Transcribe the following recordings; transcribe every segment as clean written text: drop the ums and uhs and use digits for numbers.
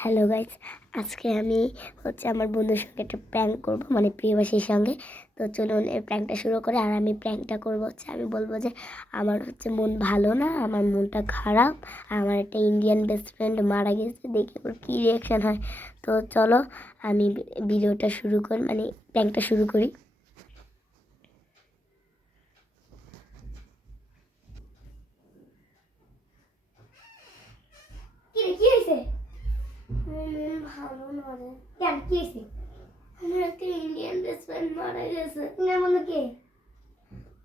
Hello guys, আজকে আমি আমার বন্ধুর সঙ্গে একটা প্র্যাঙ্ক করব, মানে প্রিয়বাসীর সঙ্গে। তো চলুন এই প্র্যাঙ্কটা শুরু করে। আর আমি প্র্যাঙ্কটা করব আমি বলবো যে আমার মন ভালো না, আমার মনটা খারাপ, আর আমার একটা ইন্ডিয়ান বেস্ট ফ্রেন্ড মারা গেছে, দেখি ওর কী রিয়াকশান হয়। তো চলো আমি ভিডিওটা শুরু করি, মানে প্র্যাঙ্কটা শুরু করি। কি হয়েছে? ভালো না রে। কেন কি হয়েছে? আমার একটা ইন্ডিয়ান বেস্ট ফ্রেন্ড মারা গেছে। তোমার বন্ধু কে?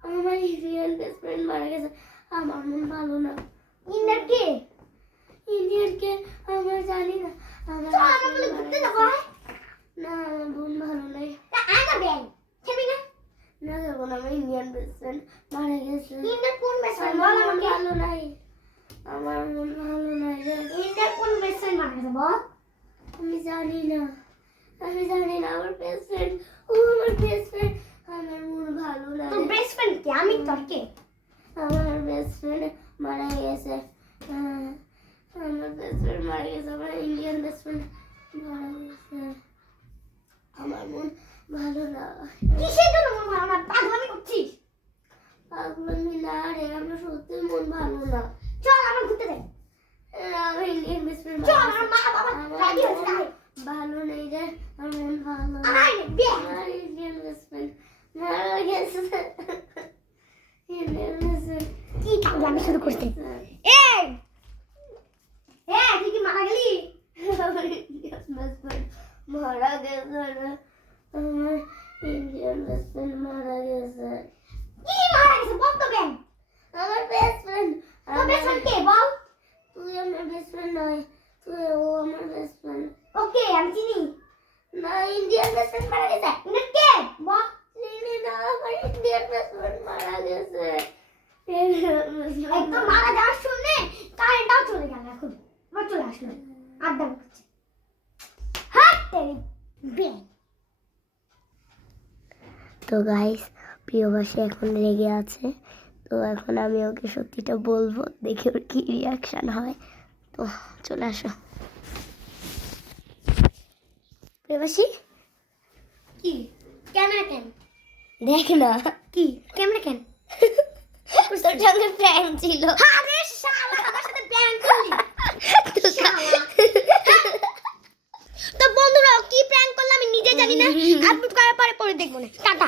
আমার ইন্ডিয়ান বেস্ট ফ্রেন্ড মারা গেছে, আমার মন ভালো না। ইন্ডিয়ান কে? ইন্ডিয়ান কে আমরা জানি না। আমরা বলে ঘুরতে যাব। না, আমার মন ভালো নাই। আয় না বেন খেলবি না? না যাবো না, আমার ইন্ডিয়ান বেস্ট ফ্রেন্ড মারা গেছে। ইন্ডিয়ান কোন বেস্ট ফ্রেন্ড আমার বল মন আমাকে। ভালো নাই, আমার মন ভালো নাই রে। ইন্ডিয়ান কোন বেস্ট ফ্রেন্ড মারা গেছে বল? আমি জানি না, আমার বেস্ট ফ্রেন্ড, ও আমার বেস্ট ফ্রেন্ড, আমার মন ভালো না তোর রে। বেস্ট ফ্রেন্ড কে? আমি তোর কে? আমার বেস্ট ফ্রেন্ড মারা গেছে। আমার বেস্ট ফ্রেন্ড মারা গেছে, আমার ইন্ডিয়ান বেস্ট ফ্রেন্ড মারা গেছে। আমার মন ভালো না। কিসের জন্য মন ভালো না? পাগলামি করছিস? পাগলামি না রে, আমার সত্যি মন ভালো না। চল আমার ঘুরতে যাই। আমার ইন্ডিয়ান বেস্ট ফ্রেন্ড চল আমার মা বাবা রাজি হচ্ছে তাই। ভালো নেই রে, আমার মন ভালো না। আয় বে। আমার ইন্ডিয়ান বেস্ট ফ্রেন্ড মারা গেছে। ইন্ডিয়ান বেস্ট ফ্রেন্ড কি পাগলামি শুরু করছিস? এই তুই কি মারা গেলি? আমার ইন্ডিয়ান বেস্ট ফ্রেন্ড মারা গেছে রে। আমার ইন্ডিয়ান বেস্ট ফ্রেন্ড মারা গেছে। কি মারা গেছে বল তো বেন? আমার বেস্ট ফ্রেন্ড। তোর বেস্ট ফ্রেন্ড কে বল? তুই আমার বেস্ট ফ্রেন্ড নয়, ও আমার বেস্ট ফ্রেন্ড। ওকে আমি চিনি। না, ইন্ডিয়ান বেস্ট ফ্রেন্ড মারা গেছে। ইন্ডিয়ান কে বল? চিনি না, আমার ইন্ডিয়ান বেস্ট ফ্রেন্ড মারা গেছে। একদম মারা যাওয়ার শুনে কারেন্টটাও চলে গেল এখন। আবার চলে আসলো আড্ডা করছে। হাত তেরি বেন। তো গাইস, প্রিয়বাসী এখন রেগে আছে, তো এখন আমি ওকে সত্যিটা বলবো, দেখি ওর কি রিয়াকশান হয়। তো চলে আসো। প্রিয়বাসী, কি ক্যামেরা কেন? দেখ না। কি ক্যামেরা কেন? তোর সঙ্গে প্র্যাঙ্ক ছিল। আরে শালা আমার সাথে প্র্যাঙ্ক করলি? শালা। তো বন্ধুরা কি প্র্যাঙ্ক করলাম আমি নিজে জানি না। আপলোড করার পরে দেখবো না। টাটা।